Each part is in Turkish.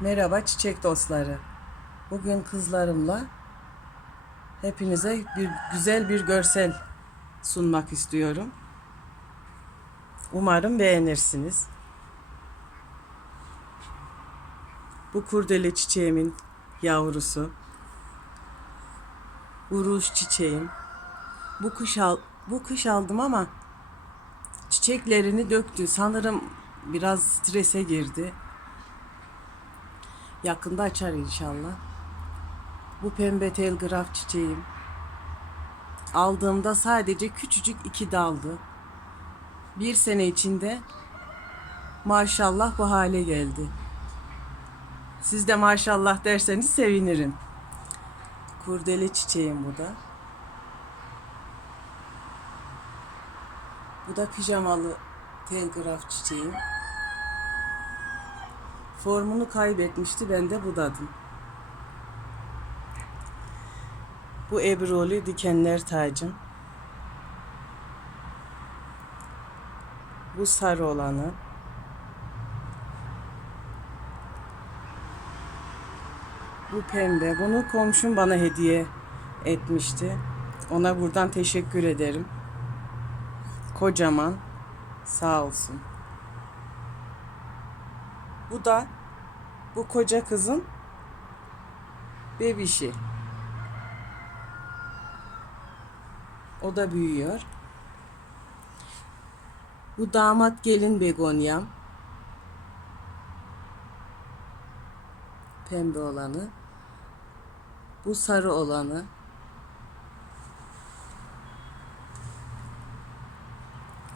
Merhaba çiçek dostları. Bugün kızlarımla hepinize bir güzel bir görsel sunmak istiyorum. Umarım beğenirsiniz. Bu kurdele çiçeğimin yavrusu. Bu ruj çiçeğim. Bu kış al bu kış aldım ama çiçeklerini döktü. Sanırım biraz strese girdi. Yakında açar inşallah. Bu pembe telgraf çiçeğim. Aldığımda sadece küçücük iki daldı. Bir sene içinde maşallah bu hale geldi. Siz de maşallah derseniz sevinirim. Kurdele çiçeğim bu da. Bu da pijamalı telgraf çiçeğim. Formunu kaybetmişti. Ben de budadım. Bu ebroli dikenler tacım. Bu sarı olanı. Bu pembe. Bunu komşum bana hediye etmişti. Ona buradan teşekkür ederim. Kocaman. Sağ olsun. Bu da bu koca kızın bebişi. O da büyüyor. Bu damat gelin begonyam. Pembe olanı. Bu sarı olanı.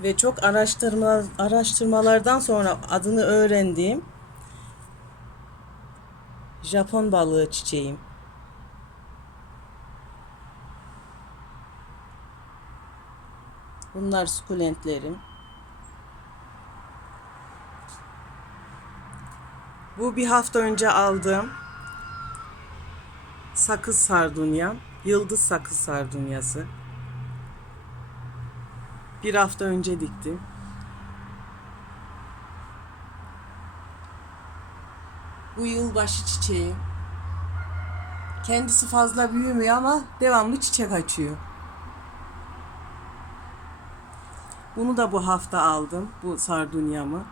Ve çok araştırma araştırmalardan sonra adını öğrendiğim Japon balığı çiçeğim. Bunlar sukulentlerim. Bu bir hafta önce aldığım sakız sardunyam. Yıldız sakız sardunyası. Bir hafta önce diktim. Bu yılbaşı çiçeği. Kendisi fazla büyümüyor ama devamlı çiçek açıyor. Bunu da bu hafta aldım. Bu sardunyamı.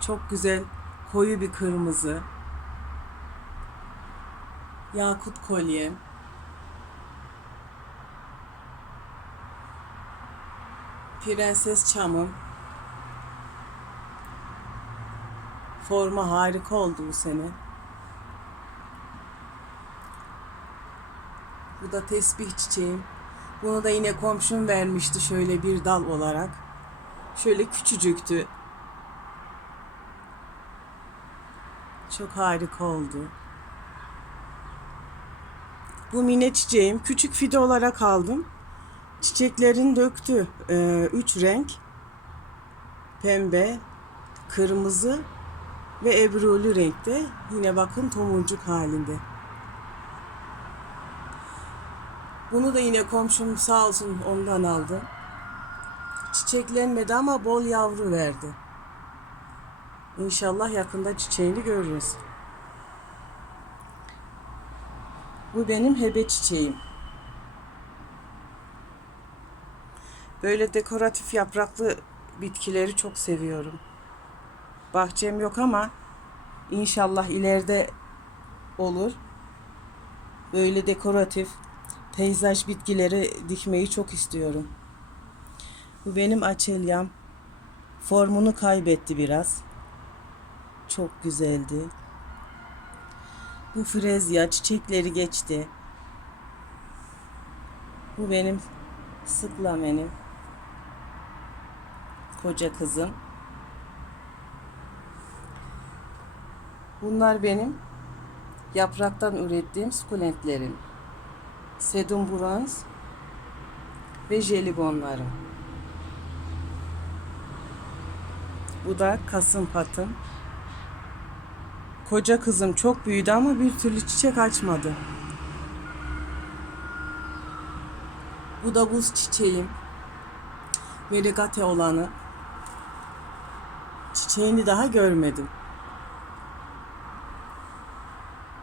Çok güzel koyu bir kırmızı. Yakut kolyem. Prenses çamım. Forma harika oldu bu sene. Bu da tesbih çiçeğim. Bunu da yine komşum vermişti şöyle bir dal olarak. Şöyle küçücüktü. Çok harika oldu. Bu mine çiçeğim küçük fide olarak aldım. Çiçeklerin döktü. Ee, üç renk. Pembe, kırmızı ve ebruli renkte. Yine bakın tomurcuk halinde. Bunu da yine komşum sağ olsun ondan aldım. Çiçeklenmedi ama bol yavru verdi. İnşallah yakında çiçeğini görürüz. Bu benim hebe çiçeğim. Böyle dekoratif yapraklı bitkileri çok seviyorum. Bahçem yok ama inşallah ileride olur. Böyle dekoratif peyzaj bitkileri dikmeyi çok istiyorum. Bu benim açelyam. Formunu kaybetti biraz. Çok güzeldi. Bu frezya çiçekleri geçti. Bu benim sıklamenim. Koca kızım. Bunlar benim yapraktan ürettiğim sukulentlerim. Sedum bronz ve jelibonlarım. Bu da kasım patım. Koca kızım çok büyüdü ama bir türlü çiçek açmadı. Bu da buz çiçeğim. Veligate olanı. Çiçeğini daha görmedim.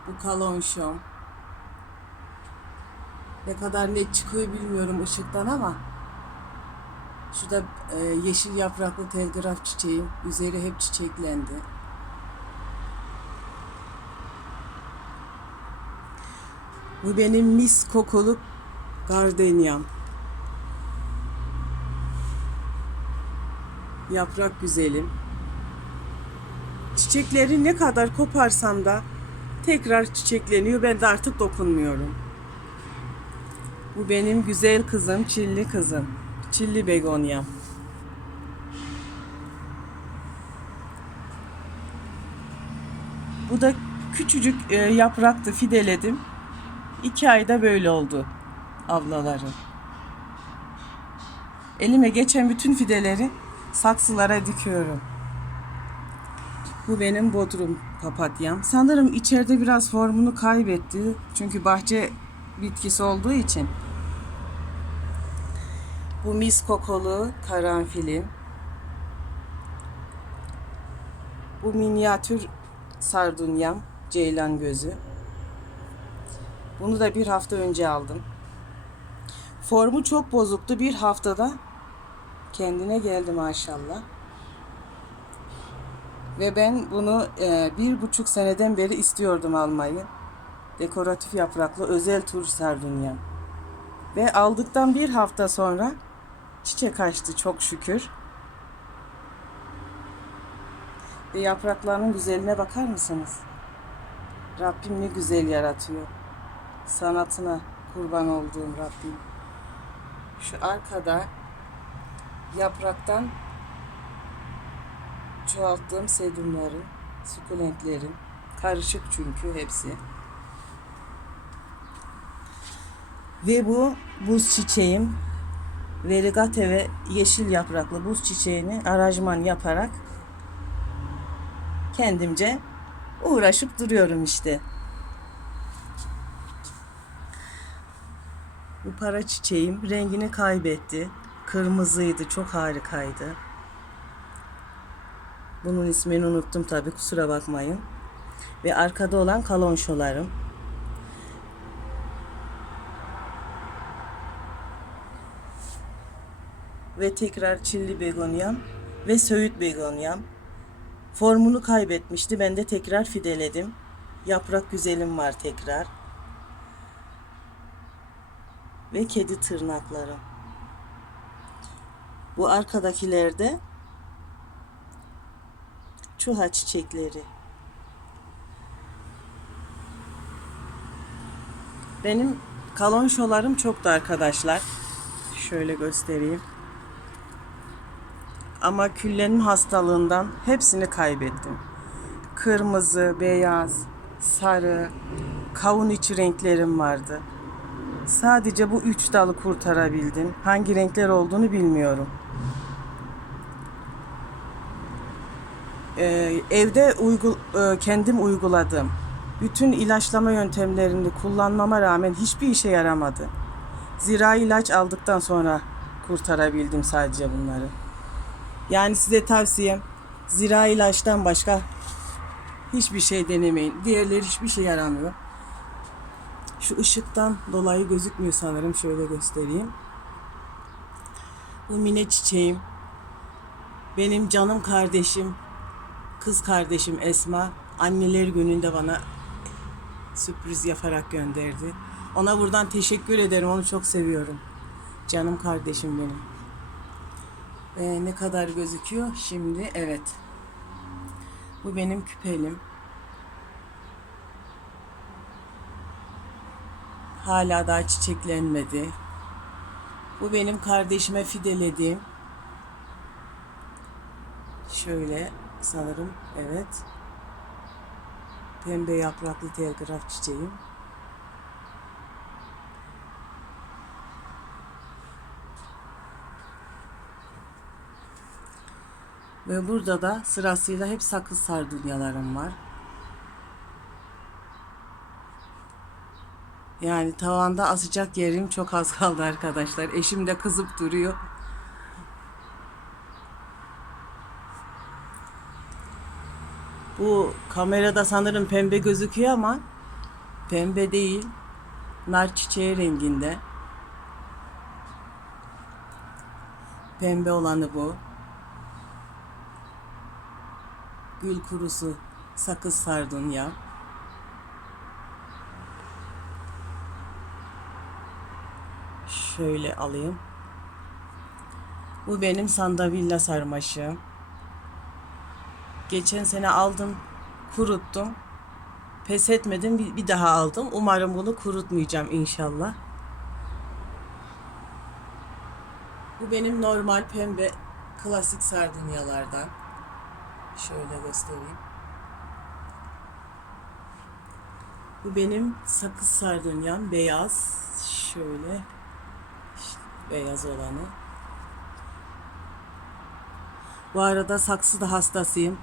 Bu kalonşom. Ne kadar net çıkıyor bilmiyorum ışıktan ama şu da e, yeşil yapraklı telgraf çiçeğim. Üzeri hep çiçeklendi. Bu benim mis kokulu gardenyam. Yaprak güzelim. Çiçekleri ne kadar koparsam da tekrar çiçekleniyor. Ben de artık dokunmuyorum. Bu benim güzel kızım, çilli kızım. Çilli begonyam. Bu da küçücük e, yapraktı, fideledim. İki ayda böyle oldu ablaları. Elime geçen bütün fideleri saksılara dikiyorum. Bu benim bodrum papatyam. Sanırım içeride biraz formunu kaybetti. Çünkü bahçe bitkisi olduğu için. Bu mis kokulu karanfilim. Bu minyatür sardunyam, ceylan gözü. Bunu da bir hafta önce aldım. Formu çok bozuktu. Bir haftada kendine geldi maşallah. Ve ben bunu e, bir buçuk seneden beri istiyordum almayı. Dekoratif yapraklı özel tur sardunya. Ve aldıktan bir hafta sonra çiçek açtı çok şükür. Ve yapraklarının güzelliğine bakar mısınız? Rabbim ne güzel yaratıyor. Sanatına kurban olduğum Rabbim. Şu arkada yapraktan çoğalttığım sedumlarım, sukulentlerim. Karışık çünkü hepsi. Ve bu buz çiçeğim verigate ve yeşil yapraklı buz çiçeğini aranjman yaparak kendimce uğraşıp duruyorum işte. Bu para çiçeğim rengini kaybetti. Kırmızıydı, çok harikaydı. Bunun ismini unuttum tabi kusura bakmayın. Ve arkada olan kalonşolarım. Ve tekrar çilli begonyam ve söğüt begonyam. Formunu kaybetmişti. Ben de tekrar fideledim. Yaprak güzelim var tekrar. Ve kedi tırnaklarım. Bu arkadakilerde çuha çiçekleri. Benim kalonşolarım çoktu arkadaşlar. Şöyle göstereyim. Ama küllenim hastalığından hepsini kaybettim. Kırmızı, beyaz, sarı, kavun içi renklerim vardı. Sadece bu üç dalı kurtarabildim. Hangi renkler olduğunu bilmiyorum. Ee, evde uygul e, kendim uyguladım. Bütün ilaçlama yöntemlerini kullanmama rağmen hiçbir işe yaramadı. Zira ilaç aldıktan sonra kurtarabildim sadece bunları. Yani size tavsiyem zira ilaçtan başka hiçbir şey denemeyin. Diğerleri hiçbir şey yaramıyor. Şu ışıktan dolayı gözükmüyor sanırım. Şöyle göstereyim. Bu mine çiçeğim. Benim canım kardeşim, kız kardeşim Esma anneler gününde bana sürpriz yaparak gönderdi. Ona buradan teşekkür ederim. Onu çok seviyorum. Canım kardeşim benim. Ee, ne kadar gözüküyor? Şimdi evet. Bu benim küpelim. Hala daha çiçeklenmedi. Bu benim kardeşime fidelediğim. Şöyle sanırım evet. Pembe yapraklı telgraf çiçeğim. Ve burada da sırasıyla hep sakız sardunyalarım var. Yani tavanda asacak yerim çok az kaldı arkadaşlar. Eşim de kızıp duruyor. Bu kamerada sanırım pembe gözüküyor ama Pembe değil, nar çiçeği renginde. Pembe olanı bu. Gül kurusu, sakız sardunya. Şöyle alayım. Bu benim sandavilla sarmaşığım. Geçen sene aldım, kuruttum. Pes etmedim, bir, daha aldım. Umarım bunu kurutmayacağım inşallah. Bu benim normal pembe klasik sardunyalardan. Şöyle göstereyim. Bu benim sakız sardunyam beyaz. Şöyle işte beyaz olanı. Bu arada saksı da hastasıyım.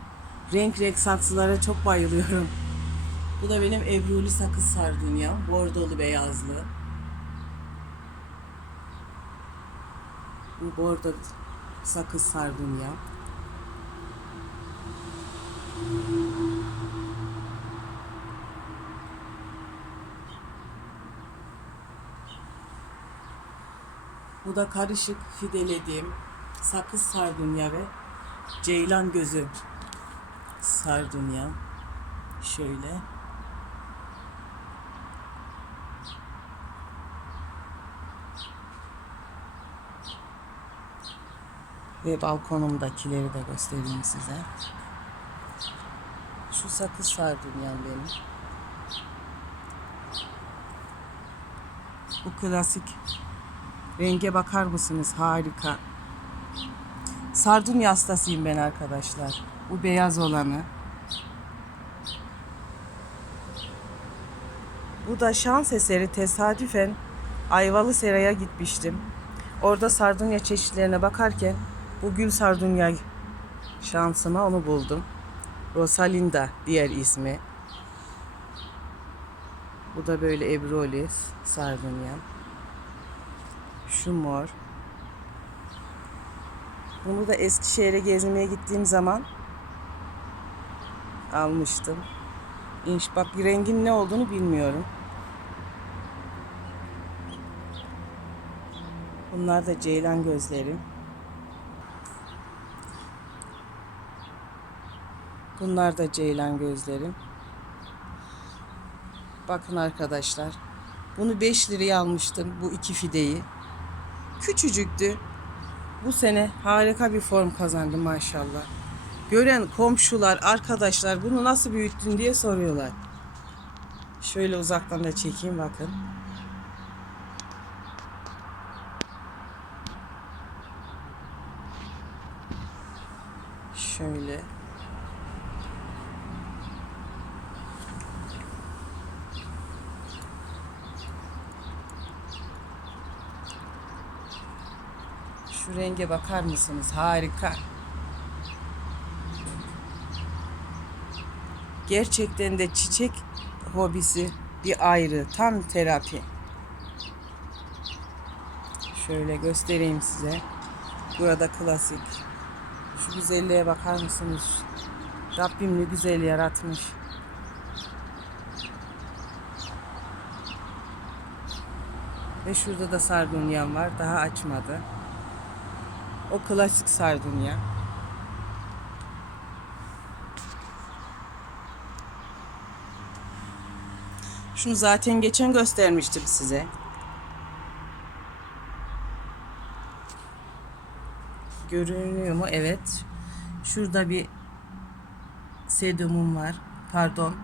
Renk renk saksılara çok bayılıyorum. Bu da benim Ebruli sakız sardunyam. Bordolu beyazlı. Bu bordo sakız sardunya. Bu da karışık fidelediğim sakız sardunya ve ceylan gözü sardunya. Şöyle. Ve balkonumdakileri de göstereyim size. Şu sakız sardunyam benim. Bu klasik. Renge bakar mısınız? Harika. Sardunya hastasıyım ben arkadaşlar. Bu beyaz olanı. Bu da şans eseri tesadüfen Ayvalı Sera'ya gitmiştim. Orada sardunya çeşitlerine bakarken bu gül sardunya şansıma onu buldum. Rosalinda diğer ismi. Bu da böyle ebroli sardunya. Şu mor. Bunu da Eskişehir'e gezmeye gittiğim zaman almıştım. İnş bak rengin ne olduğunu bilmiyorum. Bunlar da ceylan gözlerim. Bunlar da ceylan gözlerim. Bakın arkadaşlar. Bunu 5 liraya almıştım bu iki fideyi. Küçücüktü. Bu sene harika bir form kazandı maşallah. Gören komşular, arkadaşlar bunu nasıl büyüttün diye soruyorlar. Şöyle uzaktan da çekeyim bakın. Şöyle. Şu renge bakar mısınız? Harika. Gerçekten de çiçek hobisi bir ayrı. Tam terapi. Şöyle göstereyim size. Burada klasik. Şu güzelliğe bakar mısınız? Rabbim ne güzel yaratmış. Ve şurada da sardunyam var. Daha açmadı. O klasik sardunya. Şunu zaten geçen göstermiştim size. Görünüyor mu? Evet. Şurada bir sedumum var. Pardon.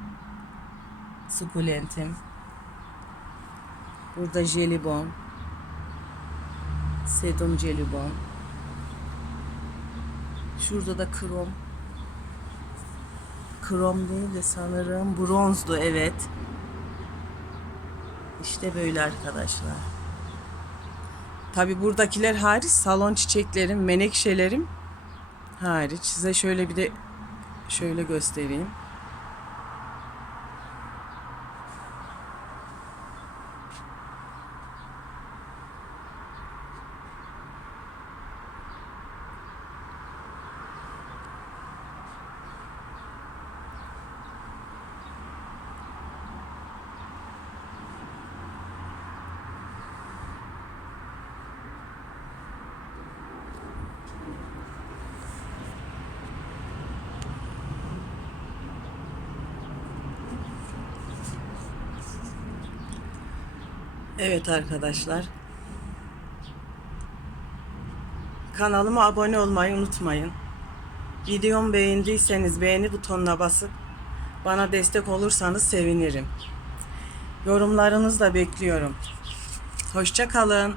Sukulentim. Burada jelibon. Sedum jelibon. Şurada da krom. Krom değil de sanırım bronzdu evet. İşte böyle arkadaşlar. Tabi buradakiler hariç salon çiçeklerim, menekşelerim hariç. Size şöyle bir de şöyle göstereyim. Evet arkadaşlar. Kanalıma abone olmayı unutmayın. Videomu beğendiyseniz beğeni butonuna basıp bana destek olursanız sevinirim. Yorumlarınızı da bekliyorum. Hoşça kalın.